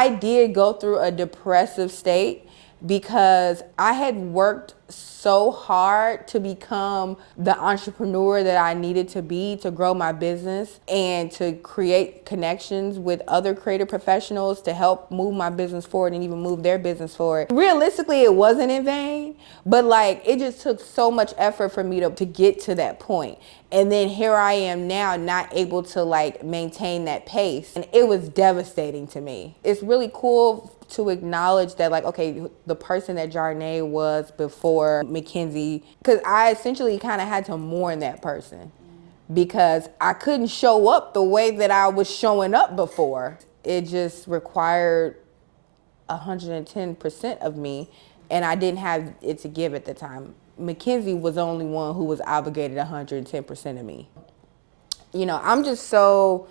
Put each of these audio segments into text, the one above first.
I did go through a depressive state because I had worked so hard to become the entrepreneur that I needed to be to grow my business and to create connections with other creative professionals to help move my business forward and even move their business forward. Realistically, it wasn't in vain, but like it just took so much effort for me to get to that point. And then here I am now, not able to like maintain that pace. And it was devastating to me. It's really cool to acknowledge that, like, okay, the person that Jarnae was before Mackenzie, because I essentially kind of had to mourn that person because I couldn't show up the way that I was showing up before. It just required 110% of me, and I didn't have it to give at the time. Mackenzie was the only one who was obligated 110% of me. You know, I'm just so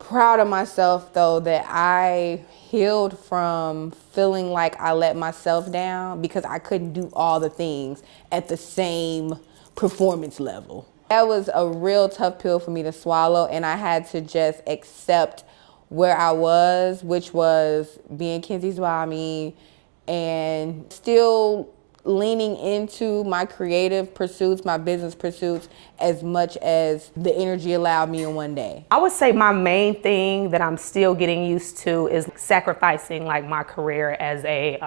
proud of myself, though, that I healed from feeling like I let myself down because I couldn't do all the things at the same performance level. That was a real tough pill for me to swallow, and I had to just accept where I was, which was being Kenzie's mommy and still leaning into my creative pursuits, my business pursuits, as much as the energy allowed me in one day. I would say my main thing that I'm still getting used to is sacrificing like my career as a,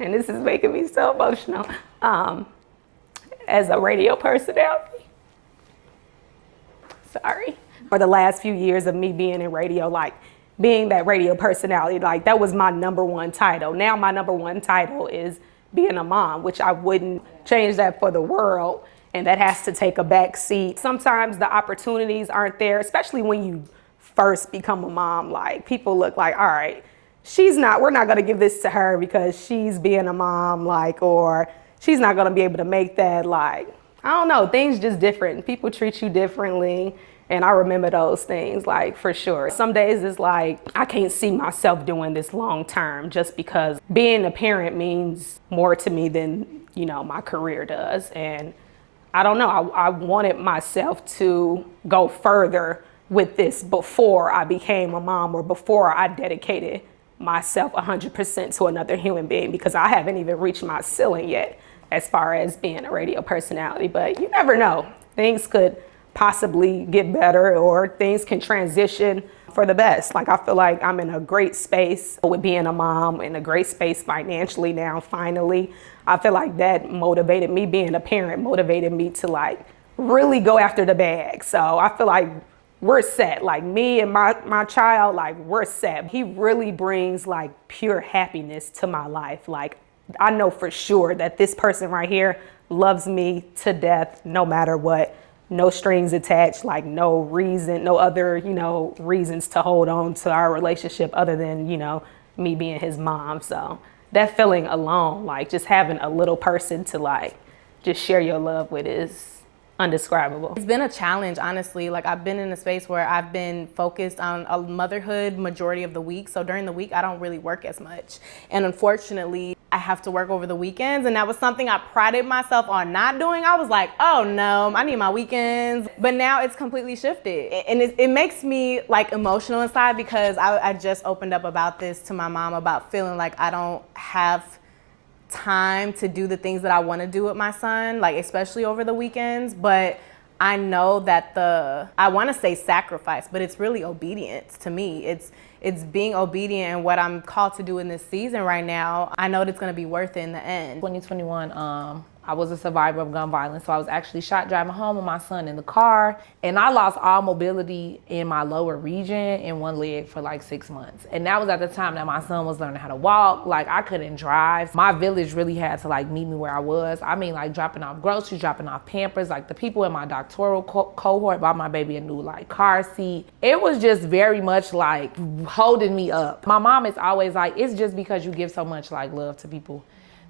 and this is making me so emotional, as a radio personality. Sorry. For the last few years of me being in radio, like being that radio personality, like that was my #1 title. Now my #1 title is being a mom, which I wouldn't change that for the world, and that has to take a back seat. Sometimes the opportunities aren't there, especially when you first become a mom. Like people look like, all right, we're not gonna give this to her because she's being a mom, like, or she's not gonna be able to make that, like, I don't know, things just different. People treat you differently. And I remember those things, like, for sure. Some days it's like, I can't see myself doing this long term just because being a parent means more to me than, you know, my career does. And I don't know, I wanted myself to go further with this before I became a mom or before I dedicated myself 100% to another human being, because I haven't even reached my ceiling yet as far as being a radio personality. But you never know, things could possibly get better or things can transition for the best. Like I feel like I'm in a great space with being a mom, in a great space financially now, finally. I feel like that motivated me, being a parent motivated me to like really go after the bag. So I feel like we're set, like me and my child, like we're set. He really brings like pure happiness to my life. Like I know for sure that this person right here loves me to death no matter what. No strings attached, like no reason, no other, you know, reasons to hold on to our relationship other than, you know, me being his mom. So that feeling alone, like just having a little person to like just share your love with is undescribable. It's been a challenge, honestly. Like I've been in a space where I've been focused on a motherhood majority of the week. So during the week, I don't really work as much. And unfortunately, I have to work over the weekends. And that was something I prided myself on not doing. I was like, oh no, I need my weekends. But now it's completely shifted. And it makes me like emotional inside because I just opened up about this to my mom about feeling like I don't have time to do the things that I want to do with my son, like especially over the weekends. But I know that I want to say sacrifice, but it's really obedience to me. It's being obedient in what I'm called to do in this season right now. I know that it's going to be worth it in the end. 2021, I was a survivor of gun violence, so I was actually shot driving home with my son in the car, and I lost all mobility in my lower region in one leg for like 6 months. And that was at the time that my son was learning how to walk. Like I couldn't drive. My village really had to like meet me where I was. I mean, like dropping off groceries, dropping off Pampers. Like the people in my doctoral cohort bought my baby a new like car seat. It was just very much like holding me up. My mom is always like, it's just because you give so much like love to people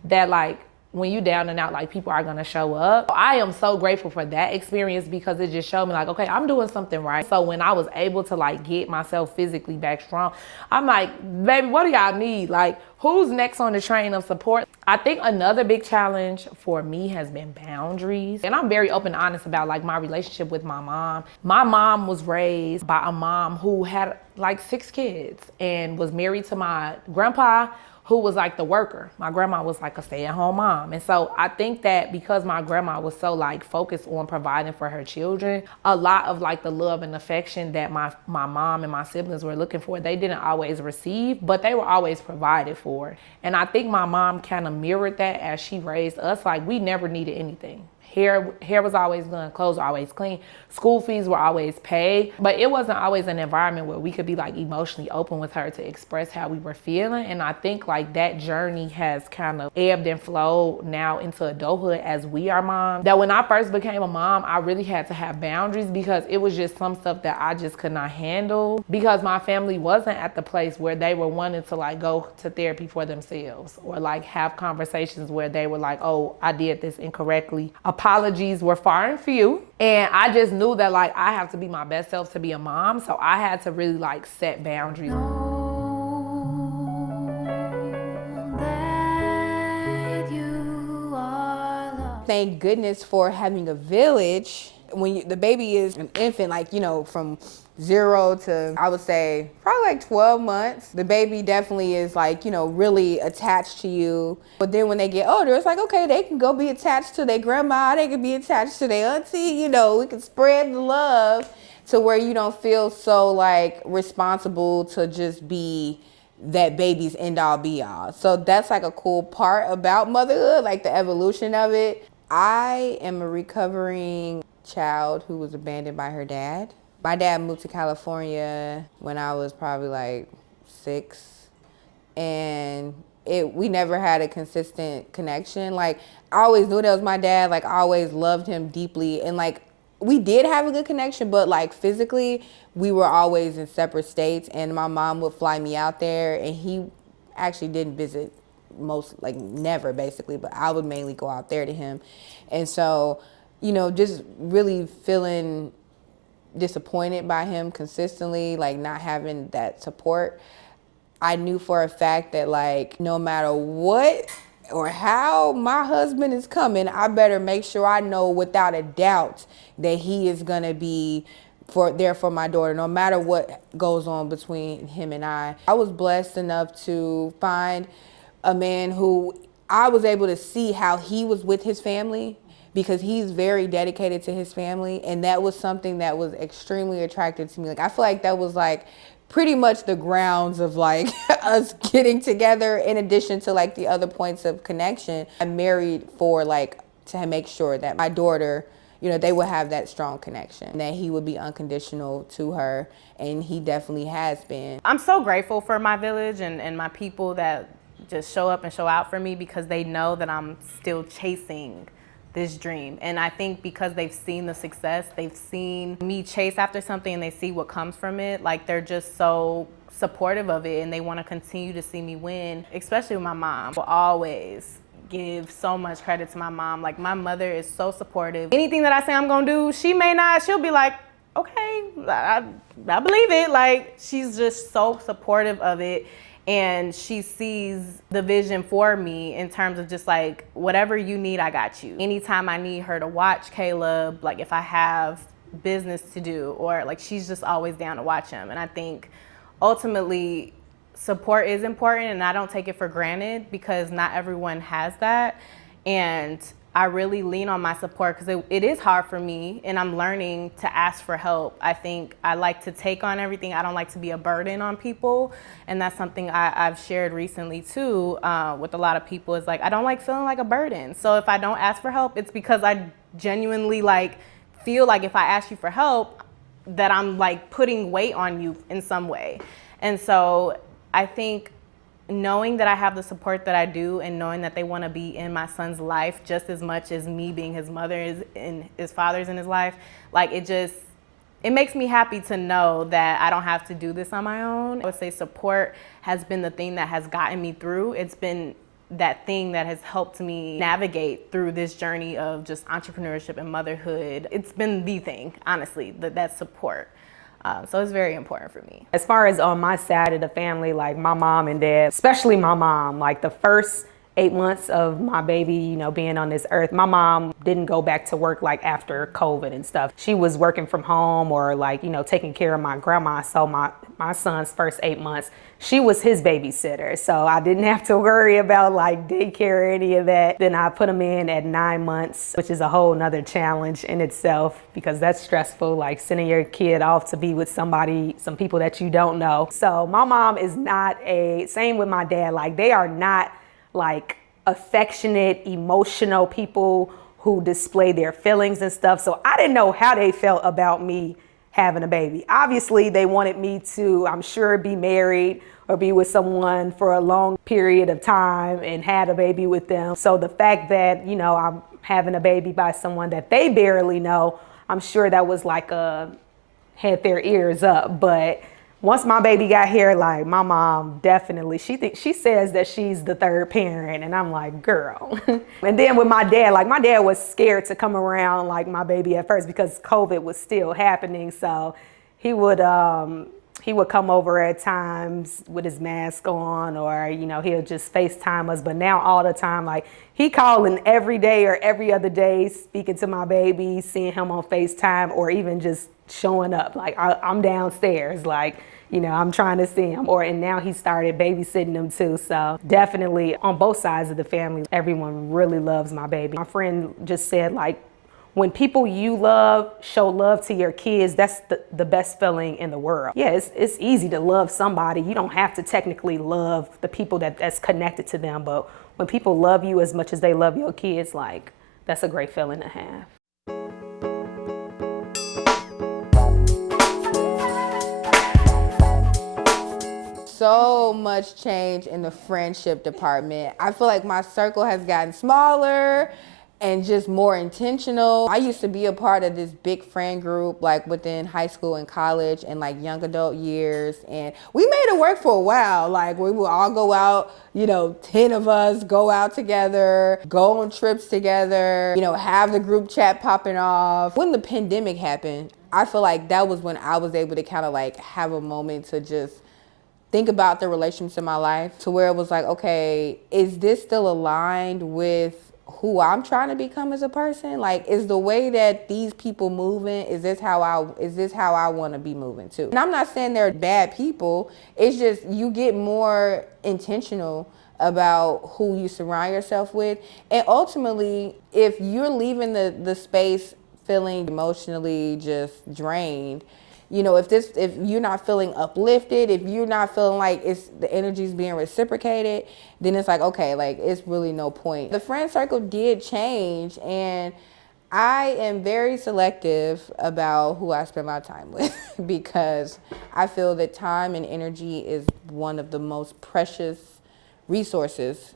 that like, when you down and out, like people are gonna show up. I am so grateful for that experience because it just showed me like, okay, I'm doing something right. So when I was able to like get myself physically back strong, I'm like, baby, what do y'all need? Like, who's next on the train of support? I think another big challenge for me has been boundaries. And I'm very open and honest about like my relationship with my mom. My mom was raised by a mom who had like 6 kids and was married to my grandpa, who was like the worker. My grandma was like a stay-at-home mom. And so I think that because my grandma was so like focused on providing for her children, a lot of like the love and affection that my mom and my siblings were looking for, they didn't always receive, but they were always provided for. And I think my mom kind of mirrored that as she raised us. Like, we never needed anything. Hair was always done, clothes were always clean, school fees were always paid, but it wasn't always an environment where we could be like emotionally open with her to express how we were feeling. And I think like that journey has kind of ebbed and flowed now into adulthood as we are moms. That when I first became a mom, I really had to have boundaries because it was just some stuff that I just could not handle because my family wasn't at the place where they were wanting to like go to therapy for themselves or like have conversations where they were like, oh, I did this incorrectly. Apologies were far and few. And I just knew that like I have to be my best self to be a mom. So I had to really like set boundaries. Thank goodness for having a village. When the baby is an infant, like, you know, from 0 to, I would say, probably like 12 months, the baby definitely is like, you know, really attached to you. But then when they get older, it's like, okay, they can go be attached to their grandma, they can be attached to their auntie, you know, we can spread the love to where you don't feel so like responsible to just be that baby's end all be all. So that's like a cool part about motherhood, like the evolution of it. I am a recovering child who was abandoned by her dad. My dad moved to California when I was probably like 6, and we never had a consistent connection. Like, I always knew that was my dad. Like, I always loved him deeply, and like we did have a good connection, but like physically we were always in separate states, and my mom would fly me out there, and he actually didn't visit like never basically, but I would mainly go out there to him. And so, you know, just really feeling disappointed by him consistently, like not having that support. I knew for a fact that like no matter what or how my husband is coming, I better make sure I know without a doubt that he is gonna be there for my daughter, no matter what goes on between him and I. I was blessed enough to find a man who I was able to see how he was with his family, because he's very dedicated to his family, and that was something that was extremely attractive to me. Like, I feel like that was like pretty much the grounds of like us getting together, in addition to like the other points of connection. I'm married for like to make sure that my daughter, you know, they would have that strong connection, that he would be unconditional to her, and he definitely has been. I'm so grateful for my village and my people that just show up and show out for me, because they know that I'm still chasing this dream. And I think because they've seen the success, they've seen me chase after something, and they see what comes from it, like they're just so supportive of it, and they want to continue to see me win, especially with my mom. Will always give so much credit to my mom. Like, my mother is so supportive. Anything that I say I'm gonna do, she'll be like, okay, I believe it. Like, she's just so supportive of it. And she sees the vision for me in terms of just like, whatever you need, I got you. Anytime I need her to watch Caleb, like if I have business to do, or like, she's just always down to watch him. And I think ultimately support is important, and I don't take it for granted, because not everyone has that. And I really lean on my support, because it is hard for me, and I'm learning to ask for help. I think I like to take on everything. I don't like to be a burden on people. And that's something I've shared recently too with a lot of people, is like, I don't like feeling like a burden. So if I don't ask for help, it's because I genuinely like feel like if I ask you for help, that I'm like putting weight on you in some way. And so I think knowing that I have the support that I do, and knowing that they want to be in my son's life just as much as me being his mother is in his father's in his life, like it makes me happy to know that I don't have to do this on my own. I would say support has been the thing that has gotten me through. It's been that thing that has helped me navigate through this journey of just entrepreneurship and motherhood. It's been the thing, honestly, that support. So it's very important for me. As far as on my side of the family, like my mom and dad, especially my mom, like the first 8 months of my baby, you know, being on this earth, my mom didn't go back to work like after COVID and stuff. She was working from home, or like, you know, taking care of my grandma. So my my son's first 8 months, she was his babysitter. So I didn't have to worry about like daycare or any of that. Then I put him in at 9 months, which is a whole nother challenge in itself because that's stressful, like sending your kid off to be with somebody, some people that you don't know. So my mom is not same with my dad, like they are not like affectionate, emotional people who display their feelings and stuff. So I didn't know how they felt about me having a baby. Obviously, they wanted me to, I'm sure, be married or be with someone for a long period of time and had a baby with them. So the fact that, you know, I'm having a baby by someone that they barely know, I'm sure that was like had their ears up. But once my baby got here, like my mom definitely, she says that she's the third parent, and I'm like, girl. And then with my dad, like my dad was scared to come around like my baby at first because COVID was still happening. So he would come over at times with his mask on, or, you know, he'll just FaceTime us. But now all the time, like he calling every day or every other day, speaking to my baby, seeing him on FaceTime, or even just showing up. Like I'm downstairs, like, you know, I'm trying to see him. And now he started babysitting them too. So definitely on both sides of the family, everyone really loves my baby. My friend just said, like, when people you love show love to your kids, that's the best feeling in the world. Yeah, it's easy to love somebody. You don't have to technically love the people that's connected to them. But when people love you as much as they love your kids, like, that's a great feeling to have. So much change in the friendship department. I feel like my circle has gotten smaller and just more intentional. I used to be a part of this big friend group, like within high school and college and like young adult years. And we made it work for a while. Like we would all go out, you know, 10 of us go out together, go on trips together, you know, have the group chat popping off. When the pandemic happened, I feel like that was when I was able to kind of like have a moment to just think about the relationships in my life, to where it was like, okay, is this still aligned with who I'm trying to become as a person? Like, is the way that these people moving, is this how I want to be moving too? And I'm not saying they're bad people. It's just you get more intentional about who you surround yourself with. And ultimately, if you're leaving the space feeling emotionally just drained, you know, if you're not feeling uplifted, if you're not feeling like the energy's being reciprocated, then it's like, okay, like it's really no point. The friend circle did change, and I am very selective about who I spend my time with because I feel that time and energy is one of the most precious resources,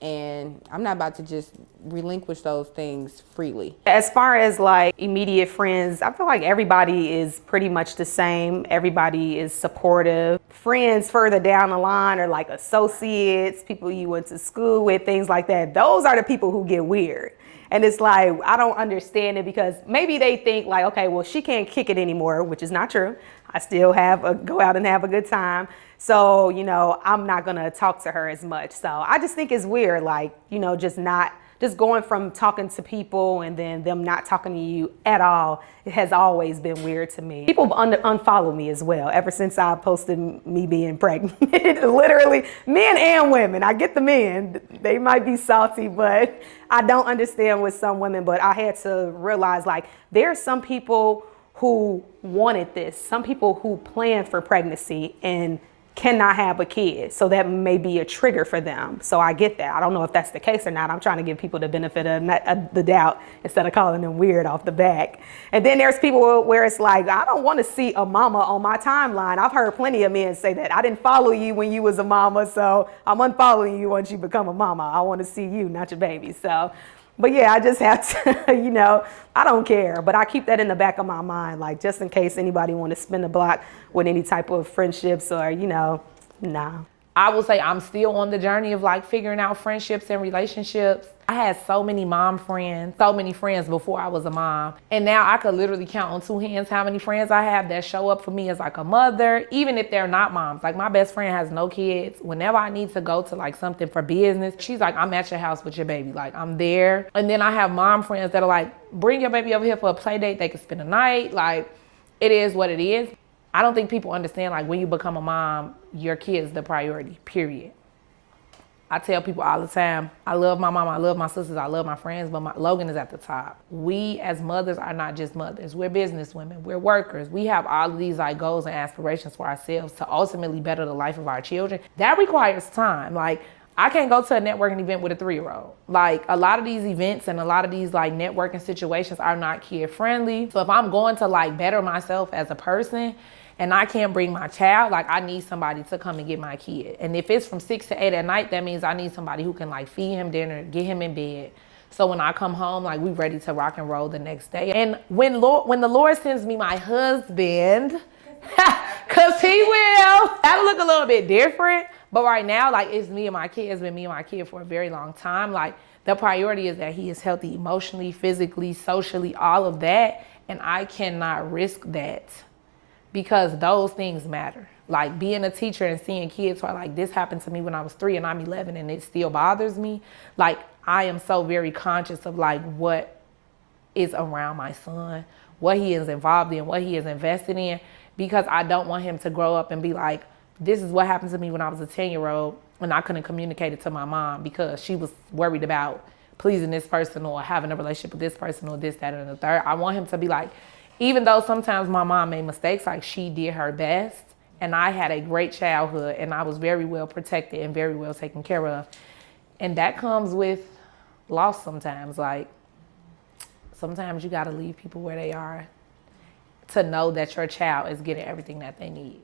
and I'm not about to just relinquish those things freely. As far as like immediate friends, I feel like everybody is pretty much the same. Everybody is supportive. Friends further down the line are like associates, people you went to school with, things like that. Those are the people who get weird. And it's like, I don't understand it because maybe they think like, okay, well, she can't kick it anymore, which is not true. I still go out and have a good time. So, you know, I'm not gonna talk to her as much. So I just think it's weird, like, you know, just going from talking to people and then them not talking to you at all. It has always been weird to me. People unfollow me as well ever since I posted me being pregnant. Literally, men and women. I get the men. They might be salty, but I don't understand with some women. But I had to realize, like, there are some people who wanted this, some people who planned for pregnancy and cannot have a kid. So that may be a trigger for them. So I get that. I don't know if that's the case or not. I'm trying to give people the benefit of the doubt instead of calling them weird off the back. And then there's people where it's like, I don't want to see a mama on my timeline. I've heard plenty of men say that. I didn't follow you when you was a mama, so I'm unfollowing you once you become a mama. I want to see you, not your baby. So, but yeah, I just have to, you know, I don't care, but I keep that in the back of my mind, like just in case anybody want to spin the block with any type of friendships or, you know, nah. I will say I'm still on the journey of like figuring out friendships and relationships. I had so many mom friends, so many friends before I was a mom. And now I could literally count on two hands how many friends I have that show up for me as like a mother, even if they're not moms. Like my best friend has no kids. Whenever I need to go to like something for business, she's like, I'm at your house with your baby. Like I'm there. And then I have mom friends that are like, bring your baby over here for a play date. They can spend a night. Like it is what it is. I don't think people understand, like, when you become a mom, your kid's the priority, period. I tell people all the time, I love my mom, I love my sisters, I love my friends, but Logan is at the top. We as mothers are not just mothers. We're business women, we're workers. We have all of these like goals and aspirations for ourselves to ultimately better the life of our children. That requires time. Like, I can't go to a networking event with a 3-year-old. Like, a lot of these events and a lot of these like networking situations are not kid friendly. So if I'm going to like better myself as a person, and I can't bring my child, like, I need somebody to come and get my kid. And if it's from 6 to 8 at night, that means I need somebody who can like feed him dinner, get him in bed. So when I come home, like, we ready to rock and roll the next day. And when the Lord sends me my husband, cause he will, that'll look a little bit different. But right now, like, it's me and my kid. It's been me and my kid for a very long time. Like, the priority is that he is healthy emotionally, physically, socially, all of that. And I cannot risk that, because those things matter. Like, being a teacher and seeing kids who are like, this happened to me when I was 3 and I'm 11 and it still bothers me. Like, I am so very conscious of like what is around my son, what he is involved in, what he is invested in, because I don't want him to grow up and be like, this is what happened to me when I was a 10-year-old and I couldn't communicate it to my mom because she was worried about pleasing this person or having a relationship with this person or this, that, and the third. I want him to be like, even though sometimes my mom made mistakes, like, she did her best, and I had a great childhood, and I was very well protected and very well taken care of. And that comes with loss sometimes. Like, sometimes you gotta leave people where they are to know that your child is getting everything that they need.